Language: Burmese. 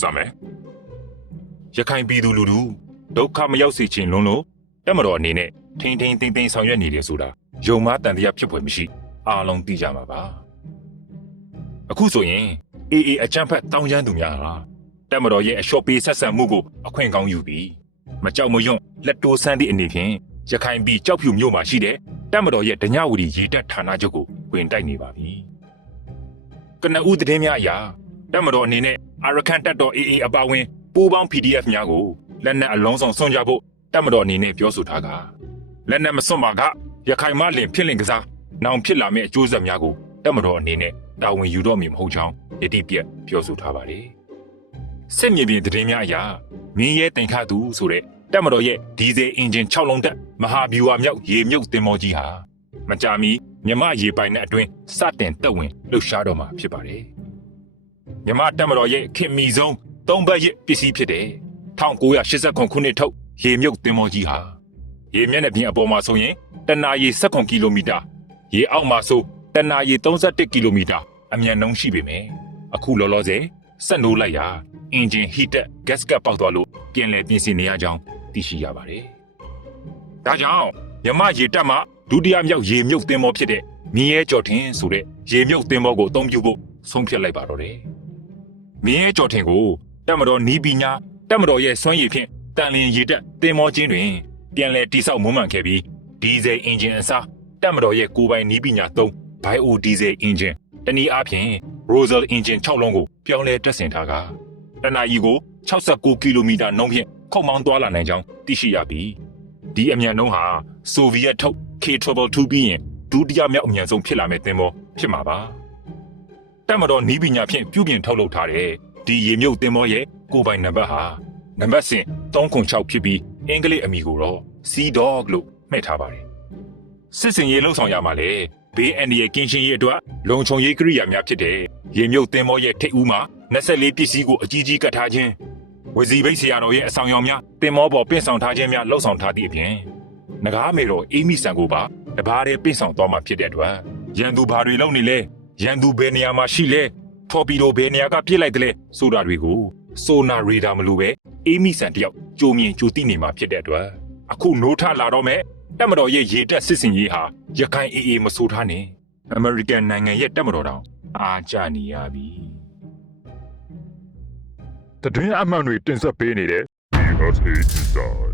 စမယ်ရခိုင်ပြည်သူလူထုဒုက္ခမရောက်စေချင်လွန်းလို့တက်မတော်အနေနဲ့ထိန်းထိန်းသိမ်းသိမ်းဆောင်ရွက်နေတယ်ဆိုတာယုံမားတန်တရားဖြစ်ဖွယ်မရှိအားလုံးသိကြမှာပါအခုဆိုရင်အေးအေးအချမ်းဖက်တောင်းကျမ်းသူများဟာတက်မတော်ရဲ့အလျှော့ပေးဆက်ဆံမှုကိုအခွင့်ကောင်းယူပြီးမကြောက်မရွံ့လက်တိုးဆန်းသည့်အနေဖြင့်ရခိုင်ပြည်ကြောက်ဖြူမြို့မှာရှိတဲ့တက်မတော်ရဲ့ဒညဝတီရေတပ်ဌာနချုပ်ကိုဝင်တိုက်နေပါပြီကနဦးသတင်းများအရာတက်မတော်အနေနဲ့ အာရကန်တက်တော် AA အပါအဝင်ပူးပေါင်း PDF များကိုလက်နက်အလုံးစုံစွန့်ကြဖို့တက်မတော်အနေနဲ့ပြောဆိုထားကလက်နက်မစွန့်ပါကရခိုင်မလင်ဖြစ်လင်ကစားနောင်ဖြစ်လာမယ့်အကျိုးဆက်များကိုတက်မတော်အနေနဲ့တာဝန်ယူတော့မည်မဟုတ်ကြောင်းယတိပြက်ပြောဆိုထားပါတယ်စစ်မြေပြင်သတင်းများအရာမင်းရဲတင်ခတ်သူဆိုတဲ့တက်မတော်ရဲ့ဒီဇယ်အင်ဂျင်6လုံးတက်မဟာဗျူဟာမြောက်ရေမြုပ်တင်မောကြီးဟာမကြာမီမြမရေပိုင်နဲ့အတွင်းစတင်တက်ဝင်လှုပ်ရှားတော့မှာဖြစ်ပါတယ် မြမတက်မတော်ရဲ့ခင်မီဆုံးသုံးဘက်ရစ်ပစ္စည်းဖြစ်တယ်1989ခုနှစ်ထုတ်ရေမြုပ်သင်္ဘောကြီးဟာရေမျက်နှာပြင်အပေါ်မှာဆိုရင်တနာရီ19ကီလိုမီတာရေအောက်မှာဆိုတနာရီ31ကီလိုမီတာအမြန်နှုန်းရှိပေမယ်အခုလောလောဆယ်ဆက်နိုးလိုက်ရာအင်ဂျင်ဟီတက်ဂတ်စကတ်ပေါက်သွားလို့ပြန်လည်ပြင်ဆင်နေရကြောင်းသိရှိရပါတယ်ဒါကြောင့်မြမရေတက်မှဒုတိယမြောက်ရေမြုပ်သင်္ဘောဖြစ်တဲ့မြင်းရဲကြော်ထင်းဆိုတဲ့ရေမြုပ်သင်္ဘောကိုအသုံးပြုဖို့ဆုံးဖြတ်လိုက်ပါတော့တယ် မင်းရဲ့ကြော်ထင်ကိုတက်မတော်နီးပညာတက်မတော်ရဲ့စွမ်းရည်ဖြင့်တန်လင်းရည်တက်တင်မောချင်းတွင်ပြန်လည်တိဆောက်မွမ်းမံခဲ့ပြီးဒီဇယ်အင်ဂျင်အစားတက်မတော်ရဲ့ကိုယ်ပိုင်နီးပညာသုံးဘိုင်အိုဒီဇယ်အင်ဂျင်တနည်းအားဖြင့် Rosal အင်ဂျင်6လုံးကိုပြောင်းလဲတက်ဆင်ထားကတနအီကို69ကီလိုမီတာနှုန်းဖြင့်ခုတ်မောင်းသွားလာနိုင်ကြောင်းသိရှိရပြီးဒီအမြန်နှုန်းဟာဆိုဗီယက်ထုတ် K-2 ပြီးရင်ဒုတိယမြောက်အမြန်ဆုံးဖြစ်လာမယ့်သင်္ဘောဖြစ်မှာပါ တက်မတော်နီးပညာဖြင့်ပြုပြင်ထုတ်လုပ်ထားတဲ့ဒီရေမြုပ်သင်္ဘောရဲ့ကိုယ်ပိုင်နံပါတ်ဟာနံပါတ်စဉ်306ဖြစ်ပြီးအင်္ဂလိပ်အမည်ကိုတော့ Sea Dog လို့မှတ်ထားပါတယ်စစ်စင်ရေးလှုပ်ဆောင်ရမှာလေဘေးအန္တရာယ်ကင်းရှင်းရေးအတွက်လုံခြုံရေးကိရိယာများဖြစ်တဲ့ရေမြုပ်သင်္ဘောရဲ့ထိပ်ဦးမှာ24ပစ္စည်းကိုအကြီးကြီးကတ်ထားခြင်းဝစီဘိတ်ဆရာတော်ရဲ့အဆောင်ရောင်များသင်္ဘောပေါ်ပင့်ဆောင်ထားခြင်းများလှုပ်ဆောင်ထားသည့်အပြင်ငကားမေတော်အေးမိဆန်ကိုပါတဘာတဲ့ပင့်ဆောင်သွားမှာဖြစ်တဲ့အတွက်ရန်သူဘာတွေလုပ်နေလဲ ရန်သူဘယ်နေရာမှာရှိလဲထော်ပီတိုဘယ်နေရာကပြစ်လိုက်တယ်လဲဆိုတာတွေကိုဆိုနာရေဒါမလို့ပဲအေးမီဆန်တယောက်ကြိုမြင်ကြိုသိနေမှာဖြစ်တဲ့အတွက်အခုနိုးထလာတော့မဲ့တက်မတော်ရဲ့ရေတက်စစ်စင်ရေးဟာရခိုင်အေးအေးမဆိုးထားနဲ့အမေရိကန်နိုင်ငံရဲ့တက်မတော်တောင်အာကြနေရပြီတတွင်းအမှန်တွေတင်ဆက်ပေးနေတဲ့ USA Inside